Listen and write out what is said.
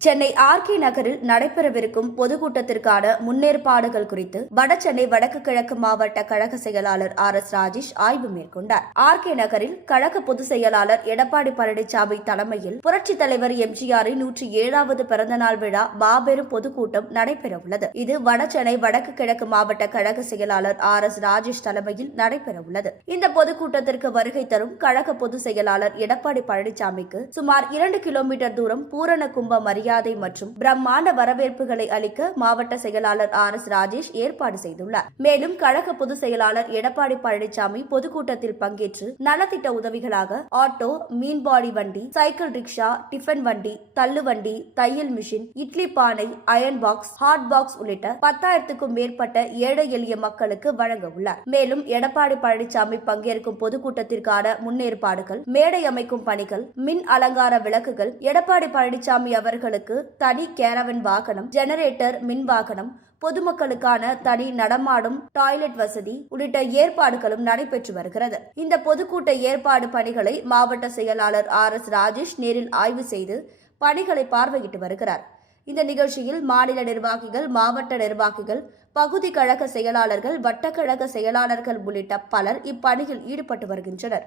Chennai RK நகரில் நடைபெறவிருக்கும் பொதுக்கூட்டத்திற்கான முன்னேற்பாடுகள் குறித்து வடசென்னை வடக்கு கிழக்கு மாவட்ட கழக செயலாளர் ஆர் எஸ் ராஜேஷ் ஆய்வு மேற்கொண்டார். ஆர்கே நகரில் கழக பொதுச் செயலாளர் எடப்பாடி பழனிசாமி தலைமையில் புரட்சித் தலைவர் எம்ஜிஆரின் நூற்றி ஏழாவது பிறந்தநாள் விழா மாபெரும் பொதுக்கூட்டம் நடைபெறவுள்ளது. இது வடசென்னை வடக்கு கிழக்கு மாவட்ட கழக செயலாளர் ஆர் எஸ் ராஜேஷ் தலைமையில் நடைபெறவுள்ளது. இந்த பொதுக்கூட்டத்திற்கு வருகை தரும் கழக பொதுச் செயலாளர் எடப்பாடி பழனிசாமிக்கு சுமார் இரண்டு கிலோமீட்டர் தூரம் பூரண கும்ப மரியாதை மற்றும் பிரம்மாண்ட வரவேற்புகளை அளிக்க மாவட்ட செயலாளர் ஆர் எஸ் ராஜேஷ் ஏற்பாடு செய்துள்ளார். மேலும் கழக பொதுச் செயலாளர் எடப்பாடி பழனிசாமி பொதுக்கூட்டத்தில் பங்கேற்று நலத்திட்ட உதவிகளாக ஆட்டோ மீன்பாடி வண்டி சைக்கிள் ரிக்ஷா டிஃபன் வண்டி தள்ளு வண்டி தையல் மிஷின் இட்லி பானை அயர்ன் பாக்ஸ் ஹாட் பாக்ஸ் உள்ளிட்ட பத்தாயிரத்துக்கும் மேற்பட்ட ஏழை எளிய மக்களுக்கு வழங்க உள்ளார். மேலும் எடப்பாடி பழனிசாமி பங்கேற்கும் பொதுக்கூட்டத்திற்கான முன்னேற்பாடுகள் மேடை அமைக்கும் பணிகள் மின் அலங்கார விளக்குகள் எடப்பாடி பழனிசாமி அவர்களுக்கு தனி கேரவன் வாகனம் ஜெனரேட்டர் மின் வாகனம் பொதுமக்களுக்கான தனி நடமாடும் டாய்லெட் வசதி உள்ளிட்ட ஏற்பாடுகளும் நடைபெற்று வருகிறது. இந்த பொதுக்கூட்ட ஏற்பாடு பணிகளை மாவட்ட செயலாளர் ஆர் எஸ் ராஜேஷ் நேரில் ஆய்வு செய்து பணிகளை பார்வையிட்டு வருகிறார். இந்த நிகழ்ச்சியில் மாநில நிர்வாகிகள் மாவட்ட நிர்வாகிகள் பகுதி கழக செயலாளர்கள் வட்டக்கழக செயலாளர்கள் உள்ளிட்ட பலர் இப்பணியில் ஈடுபட்டு வருகின்றனர்.